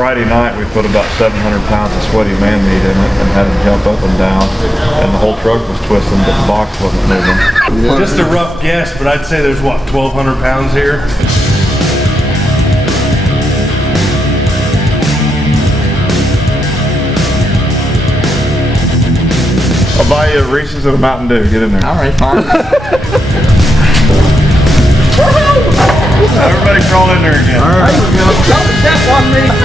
Friday night we put about 700 pounds of sweaty man meat in it and had it jump up and down, and the whole truck was twisting, but the box wasn't moving. Just a rough guess, but I'd say there's what, 1,200 pounds here? I'll buy you a Reese's and a Mountain Dew. Get in there. All right, fine. Everybody crawl in there again. All right. Don't step on me.